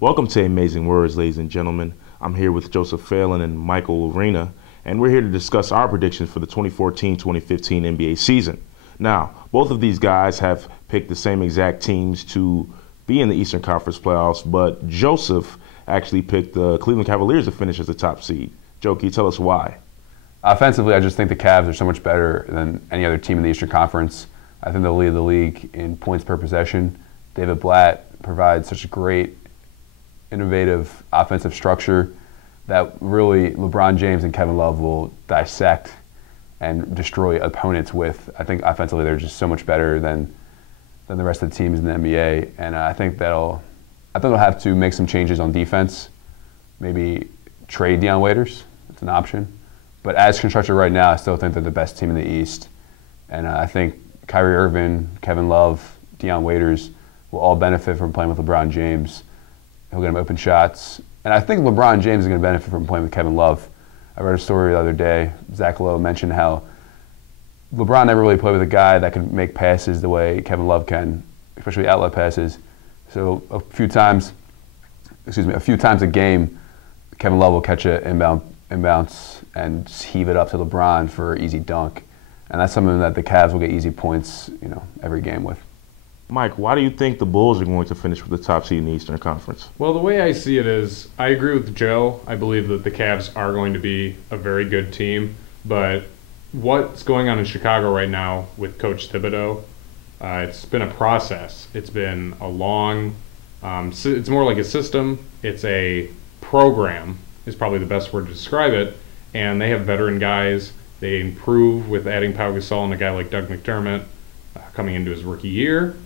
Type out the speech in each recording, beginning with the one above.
Welcome to Amazing Words, ladies and gentlemen. I'm here with Joseph Phelan and Michael Arena, and we're here to discuss our predictions for the 2014-2015 NBA season. Now, both of these guys have picked the same exact teams to be in the Eastern Conference playoffs, but Joseph actually picked the Cleveland Cavaliers to finish as the top seed. Joe, can you tell us why? Offensively, I just think the Cavs are so much better than any other team in the Eastern Conference. I think they'll lead the league in points per possession. David Blatt provides such a great, innovative offensive structure that really LeBron James and Kevin Love will dissect and destroy opponents with. I think offensively they're just so much better than the rest of the teams in the NBA, and I think they'll have to make some changes on defense. Maybe trade Dion Waiters. It's an option. But as constructed right now, I still think they're the best team in the East. And I think Kyrie Irving, Kevin Love, Dion Waiters will all benefit from playing with LeBron James. He'll get him open shots. And I think LeBron James is going to benefit from playing with Kevin Love. I read a story the other day. Zach Lowe mentioned how LeBron never really played with a guy that can make passes the way Kevin Love can, especially outlet passes. So a few times a game, Kevin Love will catch an inbounds and heave it up to LeBron for an easy dunk. And that's something that the Cavs will get easy points, every game with. Mike, why do you think the Bulls are going to finish with the top seed in the Eastern Conference? Well, the way I see it is, I agree with Joe. I believe that the Cavs are going to be a very good team, but what's going on in Chicago right now with Coach Thibodeau, it's been a process. It's been a long, it's more like a system. It's a program is probably the best word to describe it, and they have veteran guys. They improve with adding Pau Gasol and a guy like Doug McDermott coming into his rookie year.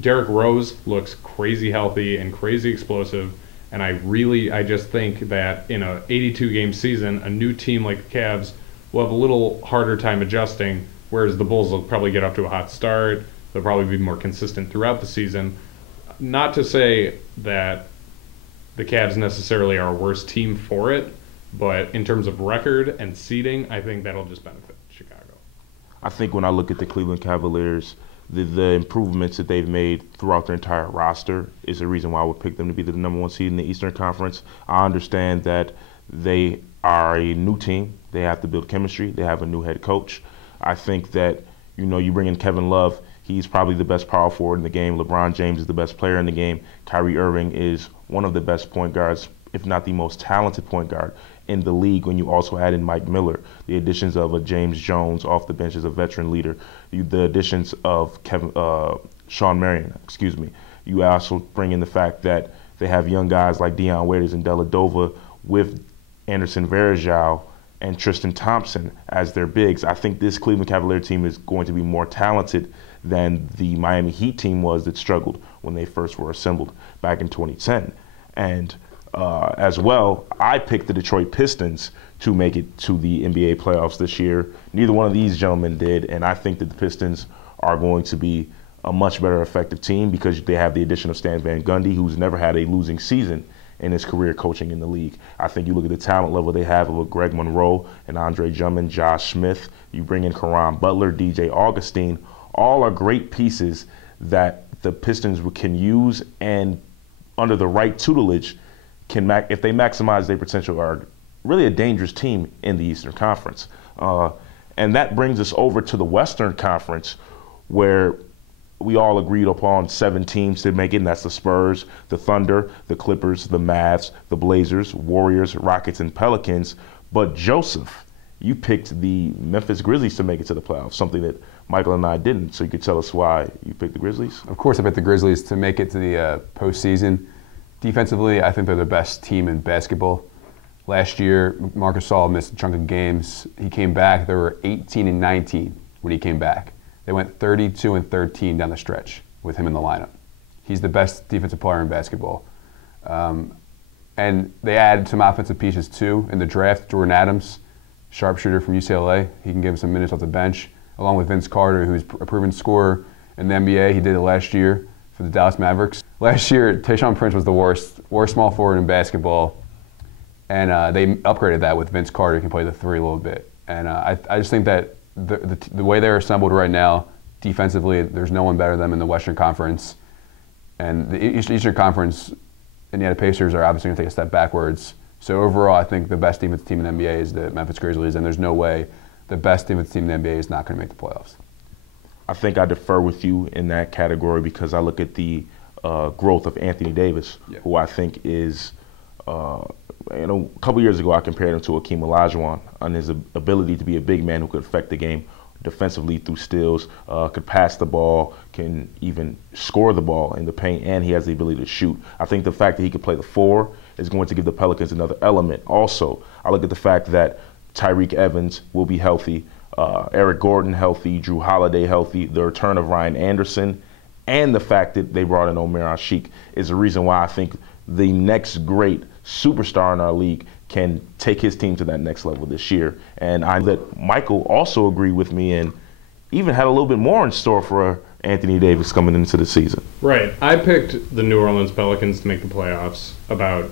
Derrick Rose looks crazy healthy and crazy explosive, and I just think that in a 82-game season, a new team like the Cavs will have a little harder time adjusting, whereas the Bulls will probably get off to a hot start. They'll probably be more consistent throughout the season. Not to say that the Cavs necessarily are a worse team for it, but in terms of record and seeding, I think that'll just benefit Chicago. I think when I look at the Cleveland Cavaliers, the improvements that they've made throughout their entire roster is the reason why I would pick them to be the number one seed in the Eastern Conference. I understand that they are a new team. They have to build chemistry. They have a new head coach. I think that, you bring in Kevin Love, he's probably the best power forward in the game. LeBron James is the best player in the game. Kyrie Irving is one of the best point guards, if not the most talented point guard in the league. When you also add in Mike Miller, the additions of a James Jones off the bench as a veteran leader, the additions of Sean Marion, You also bring in the fact that they have young guys like Dion Waiters and Dellavedova with Anderson Varejao and Tristan Thompson as their bigs. I think this Cleveland Cavalier team is going to be more talented than the Miami Heat team was that struggled when they first were assembled back in 2010. And as well, I picked the Detroit Pistons to make it to the NBA playoffs this year. Neither one of these gentlemen did, and I think that the Pistons are going to be a much better effective team because they have the addition of Stan Van Gundy, who's never had a losing season in his career coaching in the league. I think you look at the talent level they have of Greg Monroe and Andre Drummond, Josh Smith. You bring in Caron Butler, DJ Augustine. All are great pieces that the Pistons can use, and under the right tutelage, if they maximize their potential, are really a dangerous team in the Eastern Conference. And that brings us over to the Western Conference, where we all agreed upon 7 teams to make it, and that's the Spurs, the Thunder, the Clippers, the Mavs, the Blazers, Warriors, Rockets, and Pelicans. But Joseph, you picked the Memphis Grizzlies to make it to the playoffs, something that Michael and I didn't. So you could tell us why you picked the Grizzlies? Of course I picked the Grizzlies to make it to the postseason. Defensively, I think they're the best team in basketball. Last year, Marc Gasol missed a chunk of games. He came back. They were 18-19 when he came back. They went 32-13 down the stretch with him in the lineup. He's the best defensive player in basketball. And they added some offensive pieces too in the draft. Jordan Adams, sharpshooter from UCLA. He can give him some minutes off the bench, along with Vince Carter, who's a proven scorer in the NBA. He did it last year for the Dallas Mavericks. Last year, Tayshaun Prince was the worst small forward in basketball, and they upgraded that with Vince Carter, who can play the 3 a little bit. And I just think that the way they're assembled right now, defensively, there's no one better than them in the Western Conference. And the Eastern Conference Indiana Pacers are obviously going to take a step backwards. So overall, I think the best defensive team in the NBA is the Memphis Grizzlies, and there's no way the best defensive team in the NBA is not going to make the playoffs. I think I defer with you in that category because I look at the growth of Anthony Davis, who I think is, a couple years ago I compared him to Akeem Olajuwon on his ability to be a big man who could affect the game defensively through steals, could pass the ball, can even score the ball in the paint, and he has the ability to shoot. I think the fact that he can play the 4 is going to give the Pelicans another element. Also, I look at the fact that Tyreek Evans will be healthy, Eric Gordon healthy, Drew Holiday healthy, the return of Ryan Anderson, and the fact that they brought in Omer Asik is the reason why I think the next great superstar in our league can take his team to that next level this year. And I know that Michael also agreed with me and even had a little bit more in store for Anthony Davis coming into the season. Right. I picked the New Orleans Pelicans to make the playoffs, about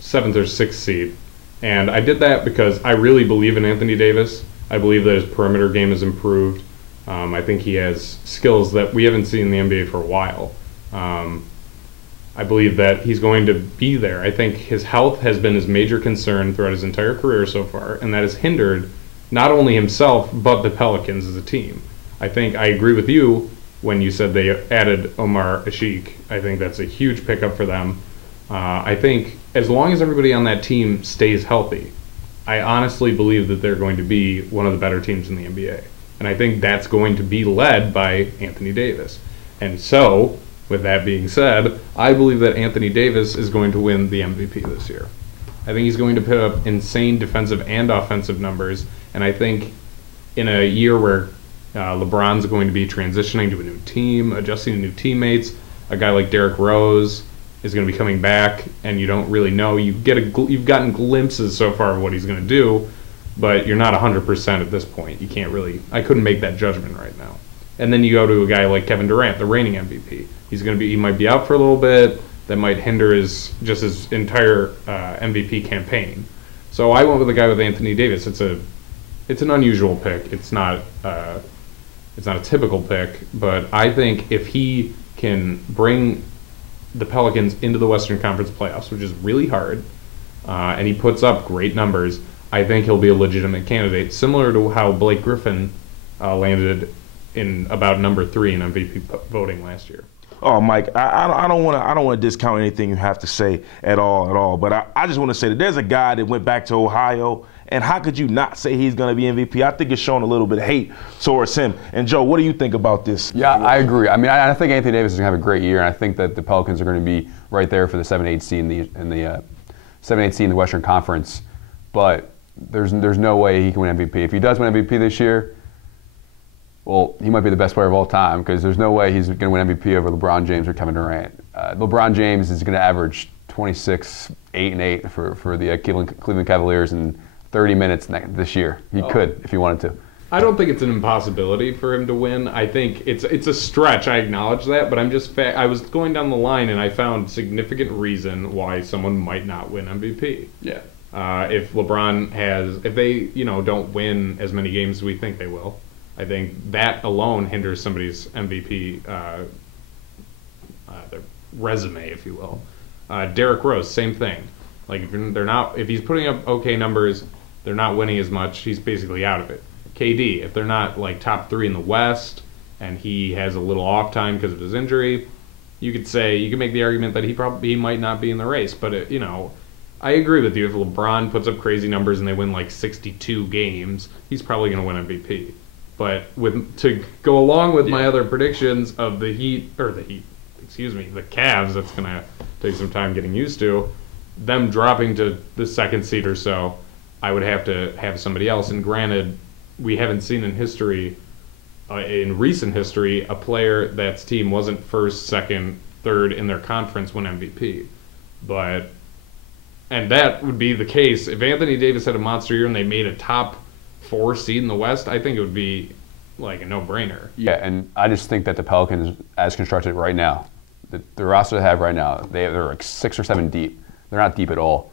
7th or 6th seed. And I did that because I really believe in Anthony Davis. I believe that his perimeter game has improved. I think he has skills that we haven't seen in the NBA for a while. I believe that he's going to be there. I think his health has been his major concern throughout his entire career so far, and that has hindered not only himself, but the Pelicans as a team. I think I agree with you when you said they added Omer Asik. I think that's a huge pickup for them. I think as long as everybody on that team stays healthy, I honestly believe that they're going to be one of the better teams in the NBA. And I think that's going to be led by Anthony Davis. And so, with that being said, I believe that Anthony Davis is going to win the MVP this year. I think he's going to put up insane defensive and offensive numbers. And I think in a year where LeBron's going to be transitioning to a new team, adjusting to new teammates, a guy like Derrick Rose is going to be coming back, and you don't really know. You've gotten glimpses so far of what he's going to do, but you're not 100% at this point. You can't really. I couldn't make that judgment right now. And then you go to a guy like Kevin Durant, the reigning MVP. He might be out for a little bit. That might hinder his entire MVP campaign. So I went with a guy with Anthony Davis. It's an unusual pick. It's not a typical pick, but I think if he can bring the Pelicans into the Western Conference playoffs, which is really hard, and he puts up great numbers, I think he'll be a legitimate candidate, similar to how Blake Griffin landed in about number 3 in MVP voting last year. Oh, Mike, I don't want to discount anything you have to say at all. But I just want to say that there's a guy that went back to Ohio, and how could you not say he's going to be MVP? I think it's showing a little bit of hate towards him. And Joe, what do you think about this? Yeah, I agree. I mean, I think Anthony Davis is going to have a great year, and I think that the Pelicans are going to be right there for the 7-8 seed in the 7-8 seed in the Western Conference. But there's no way he can win MVP. If he does win MVP this year, well, he might be the best player of all time because there's no way he's going to win MVP over LeBron James or Kevin Durant. LeBron James is going to average 26, 8 and 8 for the Cleveland Cavaliers in 30 minutes this year. He could if he wanted to. I don't think it's an impossibility for him to win. I think it's a stretch. I acknowledge that, but I was going down the line and I found significant reason why someone might not win MVP. Yeah. If they don't win as many games as we think they will, I think that alone hinders somebody's MVP their resume, if you will. Derrick Rose, same thing. Like if he's putting up okay numbers, they're not winning as much. He's basically out of it. KD, if they're not like top 3 in the West, and he has a little off time because of his injury, you could make the argument that he might not be in the race. But I agree with you. If LeBron puts up crazy numbers and they win like 62 games, he's probably going to win MVP. But to go along with my other predictions of the Cavs, that's going to take some time getting used to, them dropping to the 2nd seed or so, I would have to have somebody else. And granted, we haven't seen in recent history, a player that's team wasn't 1st, 2nd, 3rd in their conference win MVP. And that would be the case. If Anthony Davis had a monster year and they made a top 4 seed in the West, I think it would be like a no-brainer. Yeah, and I just think that the Pelicans, as constructed right now, the roster they have right now, they're like 6 or 7 deep. They're not deep at all.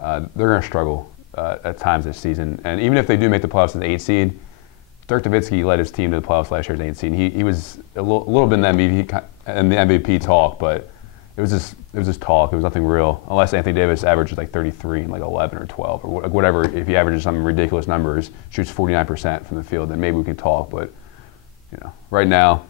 They're going to struggle at times this season. And even if they do make the playoffs as the 8 seed, Dirk Nowitzki led his team to the playoffs last year as 8 seed. He was a little bit in the MVP talk, but It was just talk. It was nothing real, unless Anthony Davis averages like 33 and like 11 or 12 or whatever. If he averages some ridiculous numbers, shoots 49% from the field, then maybe we can talk. But right now,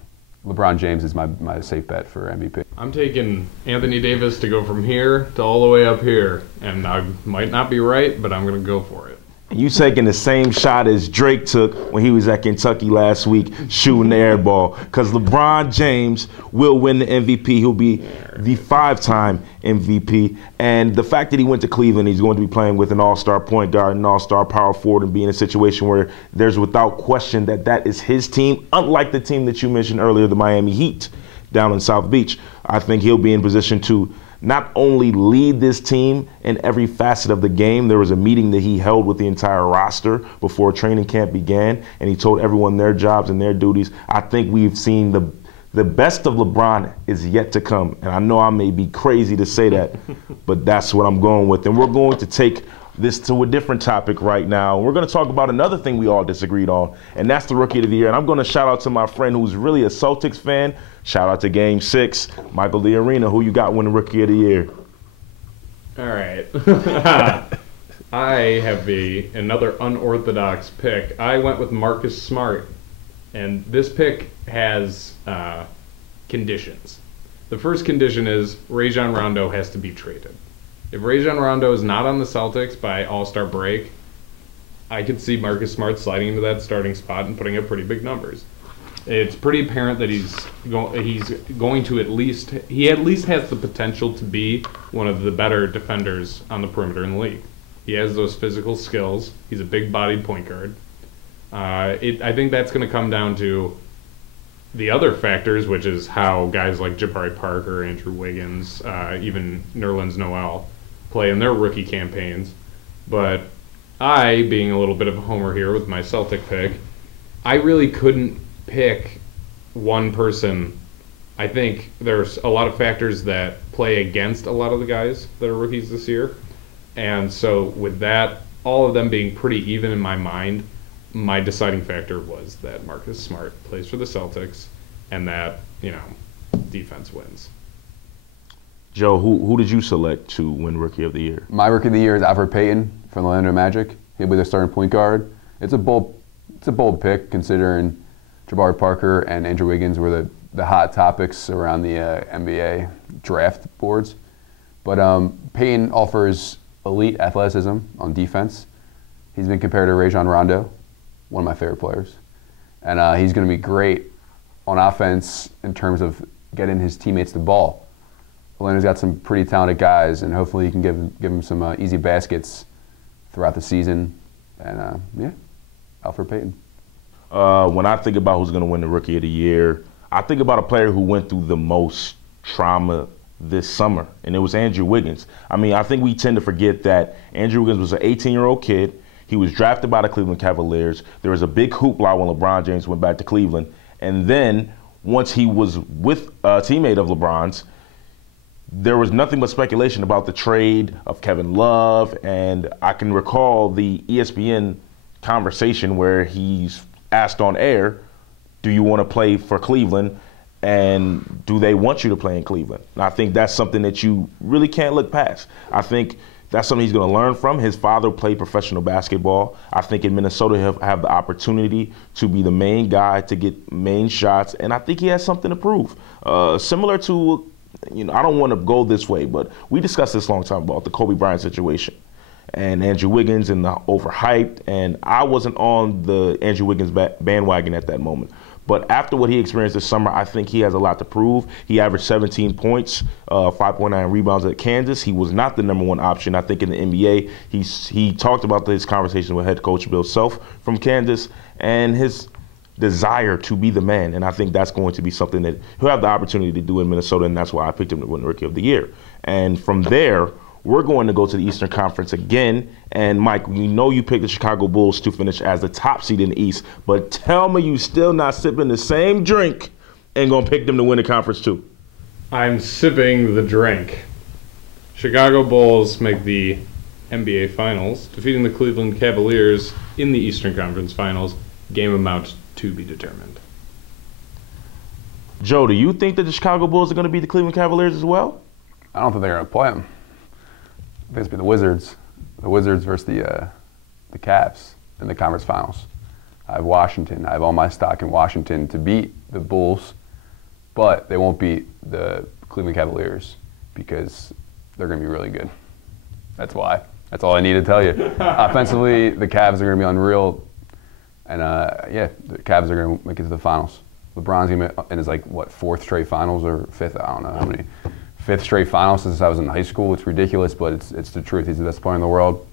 LeBron James is my safe bet for MVP. I'm taking Anthony Davis to go from here to all the way up here, and I might not be right, but I'm going to go for it. You taking the same shot as Drake took when he was at Kentucky last week shooting the air ball, because LeBron James will win the MVP. He'll be the 5-time MVP. And the fact that he went to Cleveland, he's going to be playing with an all-star point guard, an all-star power forward, and be in a situation where there's without question that is his team, unlike the team that you mentioned earlier, the Miami Heat down in South Beach. I think he'll be in position to not only lead this team in every facet of the game. There was a meeting that he held with the entire roster before training camp began, and he told everyone their jobs and their duties. I think we've seen the best of LeBron is yet to come. And I know I may be crazy to say that, but that's what I'm going with. And we're going to take this to a different topic right now. We're going to talk about another thing we all disagreed on, and that's the Rookie of the Year. And I'm going to shout out to my friend who's really a Celtics fan. Shout out to Game 6, Michael the Arena. Who you got winning Rookie of the Year? All right. I have another unorthodox pick. I went with Marcus Smart, and this pick has conditions. The first condition is Rajon Rondo has to be traded. If Rajon Rondo is not on the Celtics by All-Star break, I could see Marcus Smart sliding into that starting spot and putting up pretty big numbers. It's pretty apparent that he's going to at least has the potential to be one of the better defenders on the perimeter in the league. He has those physical skills. He's a big-bodied point guard. I think that's going to come down to the other factors, which is how guys like Jabari Parker, Andrew Wiggins, even Nerlens Noel play in their rookie campaigns. But I, being a little bit of a homer here with my Celtic pick, I really couldn't pick one person. I think there's a lot of factors that play against a lot of the guys that are rookies this year. And so with that, all of them being pretty even in my mind, my deciding factor was that Marcus Smart plays for the Celtics and that, defense wins. Joe, who did you select to win Rookie of the Year? My Rookie of the Year is Alfred Payton from the Orlando Magic. He'll be their starting point guard. It's a bold pick considering Jabari Parker and Andrew Wiggins were the hot topics around the NBA draft boards. But Payton offers elite athleticism on defense. He's been compared to Rajon Rondo, one of my favorite players. And he's going to be great on offense in terms of getting his teammates the ball. Orlando's got some pretty talented guys, and hopefully he can give him some easy baskets throughout the season. And, Alfred Payton. When I think about who's going to win the Rookie of the Year, I think about a player who went through the most trauma this summer, and it was Andrew Wiggins. I mean, I think we tend to forget that Andrew Wiggins was an 18-year-old kid. He was drafted by the Cleveland Cavaliers. There was a big hoopla when LeBron James went back to Cleveland. And then once he was with a teammate of LeBron's, there was nothing but speculation about the trade of Kevin Love. And I can recall the ESPN conversation where he's asked on air, do you want to play for Cleveland? And do they want you to play in Cleveland? And I think that's something that you really can't look past. I think that's something he's going to learn from. His father played professional basketball. I think in Minnesota he'll have the opportunity to be the main guy, to get main shots, and I think he has something to prove. Similar to, I don't want to go this way, but we discussed this a long time about the Kobe Bryant situation and Andrew Wiggins and the overhyped, and I wasn't on the Andrew Wiggins bandwagon at that moment. But after what he experienced this summer, I think he has a lot to prove. He averaged 17 points, 5.9 rebounds at Kansas. He was not the number one option, I think, in the NBA. He talked about his conversation with head coach Bill Self from Kansas and his desire to be the man. And I think that's going to be something that he'll have the opportunity to do in Minnesota, and that's why I picked him to win the Rookie of the Year. And from there, we're going to go to the Eastern Conference again. And, Mike, we know you picked the Chicago Bulls to finish as the top seed in the East, but tell me you still not sipping the same drink and going to pick them to win the conference too. I'm sipping the drink. Chicago Bulls make the NBA Finals, defeating the Cleveland Cavaliers in the Eastern Conference Finals. Game amount to be determined. Joe, do you think that the Chicago Bulls are going to beat the Cleveland Cavaliers as well? I don't think they're going to play them. I think it's been the Wizards. The Wizards versus the Cavs in the conference finals. I have Washington. I have all my stock in Washington to beat the Bulls, but they won't beat the Cleveland Cavaliers because they're going to be really good. That's why. That's all I need to tell you. Offensively, the Cavs are going to be unreal, and the Cavs are going to make it to the finals. LeBron's going to be in his fourth straight finals or fifth? I don't know how many. Fifth straight finals since I was in high school. It's ridiculous, but it's the truth. He's the best player in the world.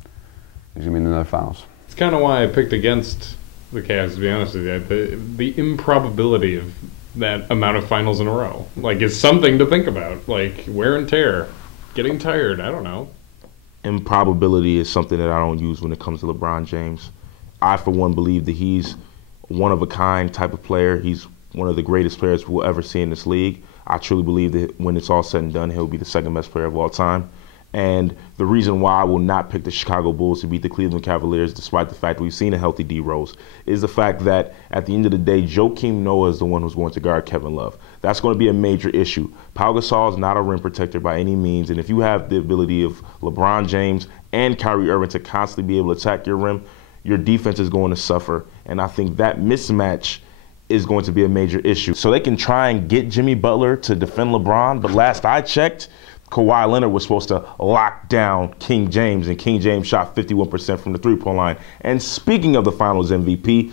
He's going to be in another finals. It's kind of why I picked against the Cavs, to be honest with you. The improbability of that amount of finals in a row. It's something to think about. Wear and tear. Getting tired. I don't know. Improbability is something that I don't use when it comes to LeBron James. I, for one, believe that he's one-of-a-kind type of player. He's one of the greatest players we'll ever see in this league. I truly believe that when it's all said and done, he'll be the second best player of all time. And the reason why I will not pick the Chicago Bulls to beat the Cleveland Cavaliers, despite the fact that we've seen a healthy D Rose, is the fact that at the end of the day, Joakim Noah is the one who's going to guard Kevin Love. That's going to be a major issue. Pau Gasol is not a rim protector by any means, and if you have the ability of LeBron James and Kyrie Irving to constantly be able to attack your rim, your defense is going to suffer. And I think that mismatch is going to be a major issue. So they can try and get Jimmy Butler to defend LeBron, but last I checked, Kawhi Leonard was supposed to lock down King James, and King James shot 51% from the three-point line. And speaking of the Finals MVP,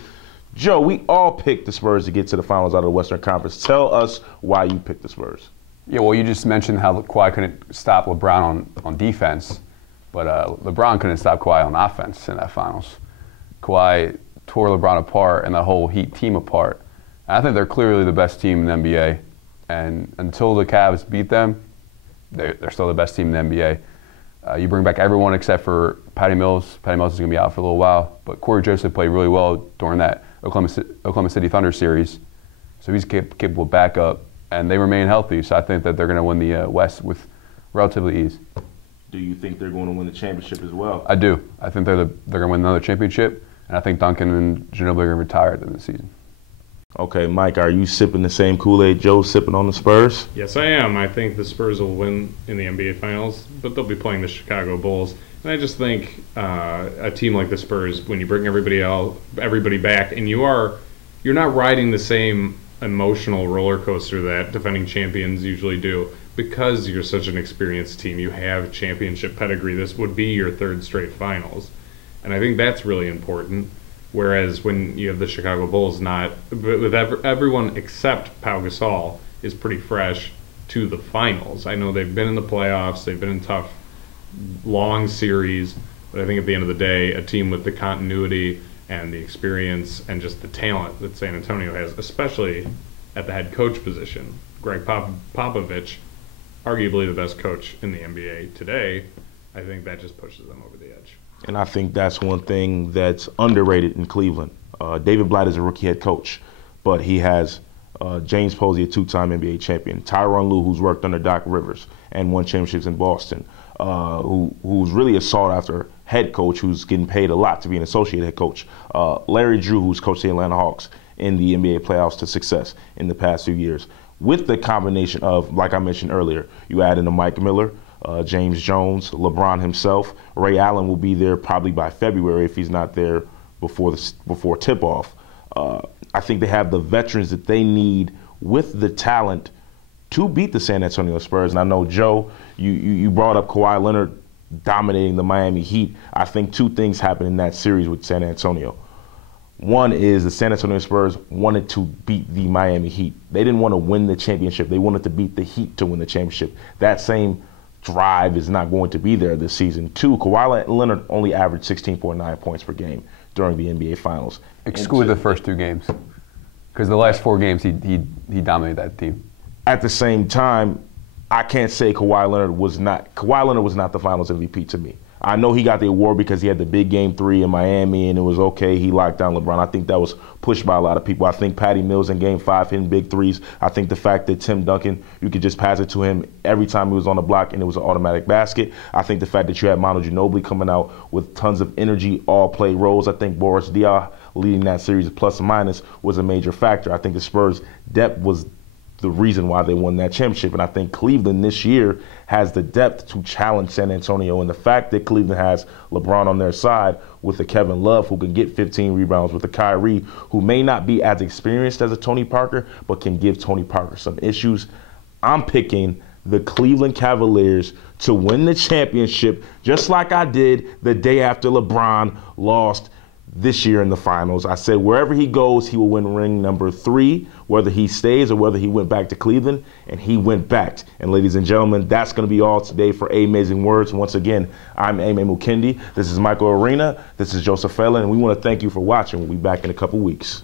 Joe, we all picked the Spurs to get to the Finals out of the Western Conference. Tell us why you picked the Spurs. Yeah, well, you just mentioned how Kawhi couldn't stop LeBron on defense, but LeBron couldn't stop Kawhi on offense in that Finals. Kawhi tore LeBron apart and the whole Heat team apart. And I think they're clearly the best team in the NBA. And until the Cavs beat them, they're still the best team in the NBA. You bring back everyone except for Patty Mills. Patty Mills is going to be out for a little while. But Corey Joseph played really well during that Oklahoma City Thunder series. So he's capable of backup. And they remain healthy. So I think that they're going to win the West with relatively ease. Do you think they're going to win the championship as well? I do. I think they're going to win another championship. And I think Duncan and Ginobili are going to retire at the end of the season. Okay, Mike, are you sipping the same Kool-Aid Joe's sipping on the Spurs? Yes, I am. I think the Spurs will win in the NBA Finals, but they'll be playing the Chicago Bulls. And I just think a team like the Spurs, when you bring everybody back, and you're not riding the same emotional roller coaster that defending champions usually do, because you're such an experienced team. You have championship pedigree. This would be your third straight finals. And I think that's really important. Whereas when you have the Chicago Bulls, with everyone except Pau Gasol is pretty fresh to the finals. I know they've been in the playoffs, they've been in tough, long series, but I think at the end of the day, a team with the continuity and the experience and just the talent that San Antonio has, especially at the head coach position, Greg Popovich, arguably the best coach in the NBA today, I think that just pushes them over the edge. And I think that's one thing that's underrated in Cleveland. David Blatt is a rookie head coach, but he has James Posey, a two-time NBA champion, Tyronn Lue, who's worked under Doc Rivers and won championships in Boston, who's really a sought-after head coach who's getting paid a lot to be an associate head coach, Larry Drew, who's coached the Atlanta Hawks in the NBA playoffs to success in the past few years. With the combination of, like I mentioned earlier, you add in a Mike Miller, James Jones, LeBron himself. Ray Allen will be there probably by February if he's not there before tip-off. I think they have the veterans that they need with the talent to beat the San Antonio Spurs. And I know, Joe, you brought up Kawhi Leonard dominating the Miami Heat. I think two things happened in that series with San Antonio. One is the San Antonio Spurs wanted to beat the Miami Heat. They didn't want to win the championship. They wanted to beat the Heat to win the championship. That same drive is not going to be there this season. Two, Kawhi Leonard only averaged 16.9 points per game during the NBA Finals. Exclude the first two games, because the last four games he dominated that team. At the same time, I can't say Kawhi Leonard was not the Finals MVP to me. I know he got the award because he had the big Game 3 in Miami, and it was okay. He locked down LeBron. I think that was pushed by a lot of people. I think Patty Mills in Game 5 hitting big threes. I think the fact that Tim Duncan, you could just pass it to him every time he was on the block, and it was an automatic basket. I think the fact that you had Manu Ginobili coming out with tons of energy, all play roles. I think Boris Diaw leading that series plus or minus was a major factor. I think the Spurs' depth was the reason why they won that championship. And I think Cleveland this year has the depth to challenge San Antonio. And the fact that Cleveland has LeBron on their side with a Kevin Love who can get 15 rebounds, with a Kyrie who may not be as experienced as a Tony Parker, but can give Tony Parker some issues, I'm picking the Cleveland Cavaliers to win the championship, just like I did the day after LeBron lost this year in the finals. I said wherever he goes, he will win ring number 3, whether he stays or whether he went back to Cleveland, and he went back. And ladies and gentlemen, that's going to be all today for AIMEzing Words. Once again, I'm Aime Mukendi. This is Michael Arena. This is Joseph Fella, and we want to thank you for watching. We'll be back in a couple weeks.